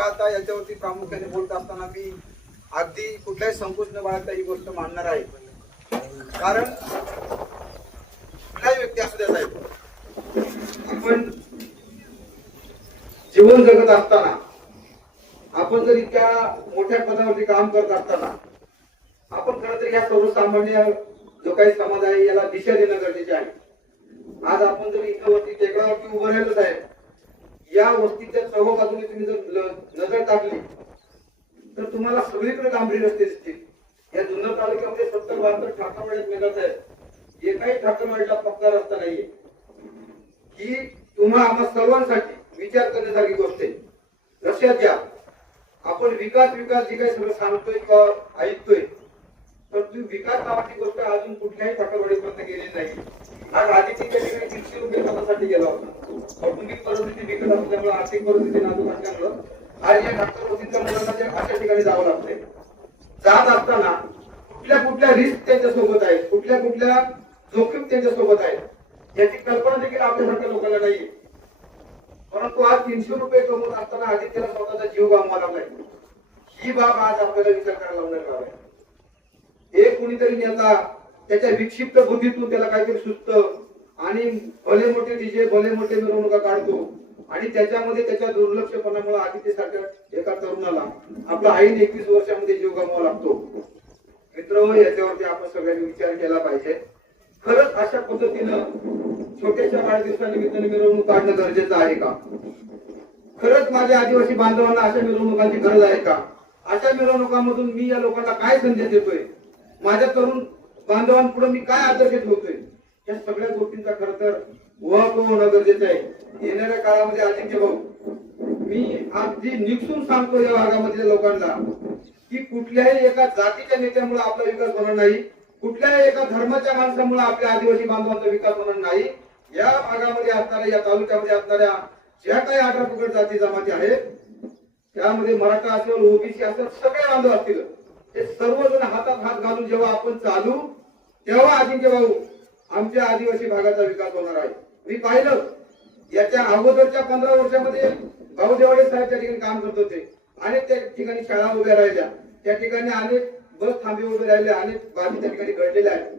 पाहता याच्यावरती प्रामुख्याने बोलत असताना मी अगदी कुठल्याही संकोच न बाळगता ही गोष्ट मांडणार आहे. कारण कुठलाही व्यक्ती असू द्या साहेब आपण जीवन जगत असताना आपण जर इतक्या मोठ्या पदावरती काम करत असताना आपण खरं तर या सर्वसामान्य जो काही समाज आहे याला दिशा देणं गरजेचे आहे. आज आपण जर इथं वरती टेकडावरती उभं राहिलो साहेब या वस्तीच्या सर्व बाजूने तुम्ही जर नजर टाकली तर तुम्हाला सगळीकडे डांबरी रस्ते दिसतील. या जुन्नर तालुक्यामध्ये सत्तर बहात्तर ठाकरवाड्यात मिळत आहेत. एकाही ठाकरवाडीला पक्का रस्ता नाहीये. ही तुम्हा आम्हा सर्वांसाठी विचार करण्यासारखी गोष्ट आहे. लक्षात घ्या. आपण विकास विकास जे काही सगळं सांगतोय किंवा ऐकतोय तर विकास नावाची गोष्ट अजून कुठल्याही ठाकरवाडीपर्यंत गेली नाही. आज आदिती त्या ठिकाणी तीनशे रुपये पदासाठी गेला होता. कौटुंबिक परिस्थिती बिकट असल्यामुळे आर्थिक परिस्थिती नाजूक असल्यामुळं आज या डॉक्टर वतीच्या मुलांना अशा ठिकाणी जावं लागतंय. जात असताना कुठल्या कुठल्या रिस्क त्यांच्यासोबत आहेत? कुठल्या कुठल्या जोखीम त्यांच्यासोबत आहेत? याची कल्पना देखील आपल्यासारख्या लोकांना नाही परंतु आज तीनशे रुपये कमवत असताना आदित्यला स्वतःचा जीव गमवावा लागलाय. ही बाब आज आपल्याला विचार करायला लावणार आहे एक कुणीतरी नेता त्याच्या विक्षिप्त बुद्धीतून त्याला काहीतरी सुचत. आणि भले मोठे डीजे भले मोठे मिरवणुका काढतो. आणि त्याच्यामध्ये त्याच्या दुर्लक्षपणामुळे आदित्य सारख्या एका तरुणाला आपला आईन एकवीस वर्षामध्ये जीव गमवा लागतो. मित्र याच्यावरती आपण सगळ्यांनी विचार केला पाहिजे. खरंच अशा पद्धतीनं छोट्याशा वाढदिवसानिमित्ताने मिरवणूक काढणं गरजेचं आहे का? खरंच माझ्या आदिवासी बांधवांना अशा मिरवणुकांची गरज आहे का? अशा मिरवणुकांमधून मी या लोकांना काय संदेश देतोय? माझ्या तरुण बांधवांपुढे मी काय आदर्श ठेवतोय या सगळ्या गोष्टींचा खर तर उहापोह होणं गरजेचं आहे? येणाऱ्या काळामध्ये आदित्य भाऊ मी अगदी निपसून सांगतो या भागामधल्या लोकांना की कुठल्याही एका जातीच्या नेत्यामुळे आपला विकास होणार नाही कुठल्याही एका धर्माच्या माणसामुळे आपल्या आदिवासी बांधवांचा विकास होणार नाही. या भागामध्ये असणाऱ्या या तालुक्यामध्ये असणाऱ्या ज्या काही अठरा पकड जाती जमाती आहेत त्यामध्ये मराठा असेल ओबीसी असेल सगळे बांधव असतील. ते सर्वजण हातात हात घालून जेव्हा आपण चालू तेव्हा आधी भाऊ आमच्या आदिवासी भागाचा विकास होणार आहे. मी पाहिलं याच्या अगोदरच्या पंधरा वर्षामध्ये भाऊ देवाडे साहेब त्या ठिकाणी काम करत होते. अनेक त्या ठिकाणी शाळा उभ्या राहिल्या. त्या ठिकाणी अनेक बस थांबे उभे राहिले अनेक बाबी त्या ठिकाणी घडलेल्या आहेत.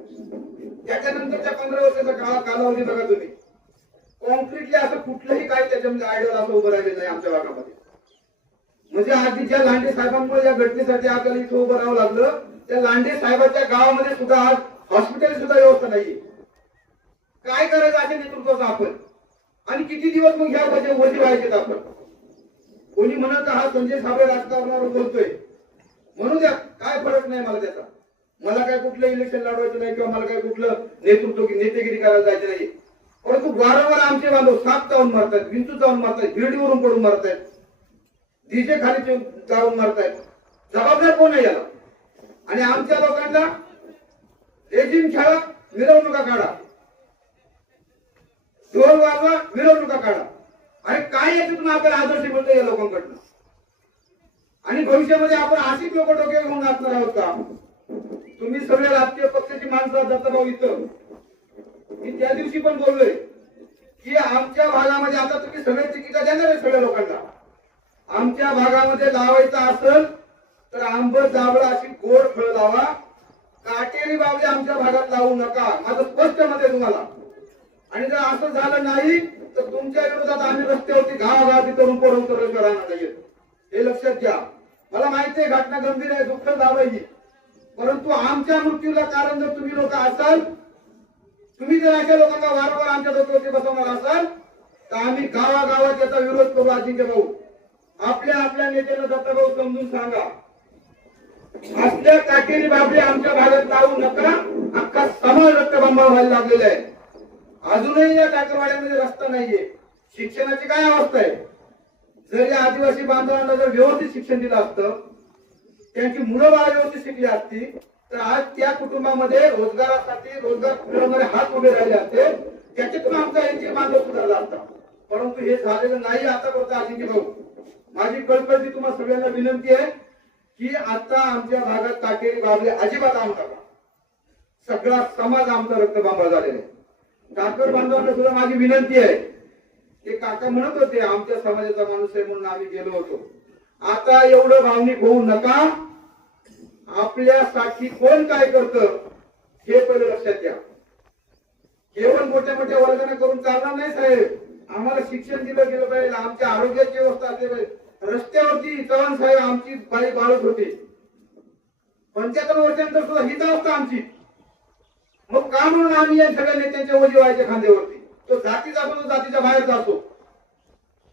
त्याच्यानंतरच्या पंधरा वर्षाचा काळ कालावधी बघा तुम्ही. कॉन्क्रीटली असं कुठलंही काही त्याच्यामध्ये आयडियल असं उभं राहिले नाही आमच्या भागामध्ये. म्हणजे आधी ज्या लांडे साहेबांमुळे या घटनेसाठी आपल्याला इथं उभं राहावं लागलं. त्या लांडे साहेबांच्या गावामध्ये सुद्धा आज हॉस्पिटल सुद्धा व्यवस्था नाहीये. काय करायचं असे नेतृत्वाचं आपण? आणि किती दिवस मग ह्या वजे वजी व्हायचे आपण? कोणी म्हणत हा संजय साबळे राजकारणावर बोलतोय. म्हणू द्या काय फरक नाही मला त्याचा. मला काय कुठलं इलेक्शन लढवायचं नाही किंवा मला काय कुठलं नेतृत्व नेतेगिरी करायला जायचं नाही. परंतु वारंवार आमचे बांधव साप जाऊन मारतात विंचू जाऊन मारतात हिरडीवरून पडून मारतायत डीजे खाली ते जाऊन मारतायत. जबाबदार कोण आहे याला? आणि आमच्या लोकांना रेजिम खेळा मिरवणुका काढा. ढोल वाजवा मिरवणुका काढा. अरे काय याच्यातून आपल्याला आदर्श मिळतो या लोकांकडनं? आणि भविष्यामध्ये आपण अशीच लोक डोके घेऊन असणार आहोत का? तुम्ही सगळे राजकीय पक्षाची माणसं दत्तभाऊ इथं. मी त्या दिवशी पण बोललोय की आमच्या भागामध्ये आता तुम्ही सगळे तिकीट देणार आहे सगळ्या लोकांना. आमच्या भागामध्ये लावायचं असेल तर आंबट जावळ अशी गोड फळ लावा. काटेरी बावले आमच्या भागात लावू नका. माझं स्पष्ट मत आहे तुम्हाला. आणि जर असं झालं नाही तर तुमच्या विरोधात आम्ही रस्त्यावरती गावागावात करून पडून करून राहणार नाहीये हे लक्षात घ्या. मला माहिती आहे घटना गंभीर आहे दुःख झालं ही. परंतु आमच्या मृत्यूला कारण जर तुम्ही लोक असाल तुम्ही जर अशा लोकांना वारंवार आमच्या डोक्यावरती बसवणार असाल तर आम्ही गावागावात याचा विरोध करू अजिंक्य भाऊ. आपल्या आपल्या नेत्याला दत्ताभाऊ समजून सांगा. असल्या काटेरी बाबरी आमच्या भागात लावू नका. अख्खा समाज रक्तबंबा व्हायला लागलेला आहे. अजूनही या टाकरवाड्यामध्ये रस्ता नाहीये. शिक्षणाची काय अवस्था आहे? जर या आदिवासी बांधवांना जर व्यवस्थित शिक्षण दिलं असतं त्यांची मुलं बाळा व्यवस्थित शिकली असती तर आज त्या कुटुंबामध्ये रोजगारासाठी रोजगार हात उभे राहिले असते. त्याच्यातून आमचा यांची बांधव सुधारला असता. परंतु हे झालेलं नाही आतापर्यंत अजिंक्य भाऊ. माझी कळकळती तुम्हाला सगळ्यांना विनंती आहे की आता आमच्या भागात काटेरी बाबले अजिबात आम टाका सगळा समाज आमचा रक्तबांबा झालेला आहे. काकर बांधवांना सुद्धा माझी विनंती आहे. ते काका म्हणत होते आमच्या समाजाचा माणूस आहे म्हणून आम्ही गेलो होतो. आता एवढं भावनिक होऊ नका. आपल्यासाठी कोण काय करत हे पहिले लक्षात घ्या. केवळ मोठ्या मोठ्या वर्गाने करून चालणार नाही साहेब. आम्हाला शिक्षण दिलं गेलं पाहिजे. आमच्या आरोग्याची व्यवस्था असली पाहिजे. रस्त्यावरती चव्हाण साहेब आमची बाई बाळत होते. पंच्याहत्तर वर्षानंतर सुद्धा हीच अवस्था आमची. मग का म्हणून आम्ही या सगळ्या नेत्यांच्या ओझी व्हायच्या खांद्यावरती? तो जातीचा असो तो जातीच्या बाहेरचा जातो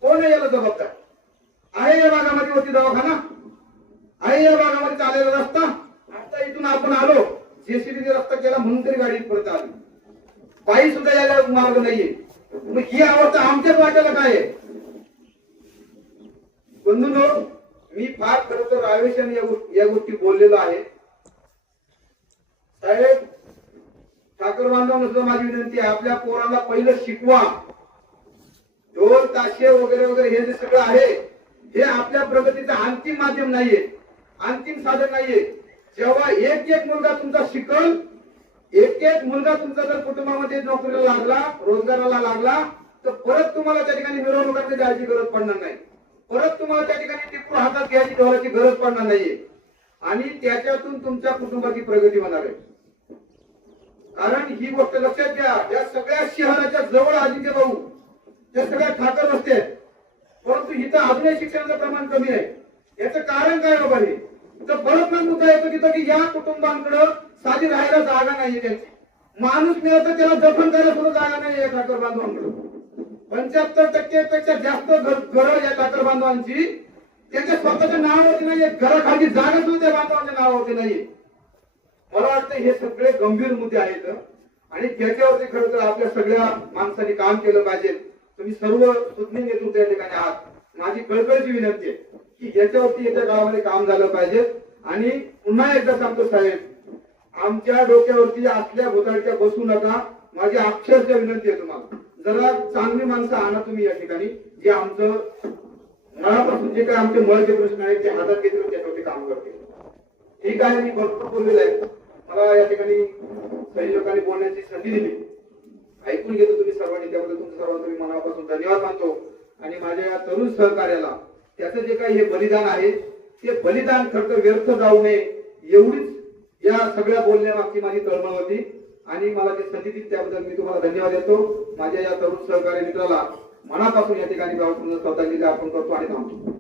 कोण याला जबाबदार? आहे या भागामध्ये होती दवाखाना? आहे या भागामध्ये चाललेला रस्ता? आता इथून आपण आलो. जेसीबीने रस्ता केला म्हणून तरी गाडी परत आली. पायी सुद्धा यायला मार्ग नाहीये. मग ही अवस्था आमच्याच वाट्याला काय बंधून मी फार खर तर आवेशाने या या गोष्टी बोललेलो आहे. साहेब ठाकर बांधवांना माझी विनंती आहे आपल्या पोराला पहिलं शिकवा. ढोल ताशे वगैरे वगैरे हे जे सगळं आहे हे आपल्या प्रगतीचं अंतिम माध्यम नाहीये. अंतिम साधन नाहीये. जेव्हा एक एक मुलगा तुमचा शिकल एक एक मुलगा तुमचा जर कुटुंबामध्ये नोकरीला लागला रोजगाराला लागला तर परत तुम्हाला त्या ठिकाणी मिरवणुकांची जायची गरज पडणार नाही. परत तुम्हाला त्या ठिकाणी टिपूर हातात घ्यायची ठेवायची गरज पडणार नाहीये. आणि त्याच्यातून तुमच्या कुटुंबाची प्रगती होणार आहे. कारण ही गोष्ट लक्षात घ्या या सगळ्या शहराच्या जवळ आजीचे भाऊ त्या सगळ्या ठाकर रस्ते आहेत परंतु इथं अजूनही शिक्षणाचं प्रमाण कमी आहे. याचं कारण काय बाबा हे तर परत मग मुद्दा येतो तिथं की या कुटुंबांकडं साधी राहायला जागा नाहीये त्यांची. माणूस मिळत तर त्याला दफन करायला सुद्धा जागा नाही या ठाकर बांधवांकडं. पंच्याहत्तर टक्के पेक्षा जास्त घर या ठाकर बांधवांची. त्यांच्या स्वतःच्या नावावरती नाहीये घराखाली जागा सुद्धा त्या बांधवांच्या नावावरती नाहीये मला वाटतं हे सगळे गंभीर मुद्दे आहेत. आणि त्याच्यावरती खरं तर आपल्या सगळ्या माणसांनी काम केलं पाहिजे. तुम्ही सर्व सुज्ञ नेतृत्व या ठिकाणी आहात. माझी कळकळीची विनंती आहे. की याच्यावरती येत्या गावामध्ये काम झालं पाहिजे. आणि पुन्हा एकदा सांगतो साहेब आमच्या डोक्यावरती असल्या घोटाळ्या बसू नका. माझी अक्षरशः विनंती आहे तुम्हाला. जरा चांगली माणसं आणा तुम्ही या ठिकाणी. जे आमचं मनापासून जे काय आमचे मळचे प्रश्न आहेत ते हातात घेतील त्याच्यावरती काम करतील. ठीक आहे मी भरपूर बोललेलं आहे. मला या ठिकाणी संयोजकांनी बोलण्याची संधी दिली. ऐकून घेतो तुम्ही सर्वांनी. त्याबद्दल तुमच्या सर्वांचा मी मनापासून धन्यवाद मानतो. आणि माझ्या या तरुण सहकार्याला त्याचं जे काही हे बलिदान आहे ते बलिदान खर्च व्यर्थ जाऊ नये एवढीच या सगळ्या बोलण्यामागची माझी तळमळ होती. आणि मला जे संधी दिली त्याबद्दल मी तुम्हाला धन्यवाद देतो. माझ्या या तरुण सहकारी मित्राला मनापासून या ठिकाणी भावपूर्ण श्रद्धांजली आपण करतो आणि थांबतो.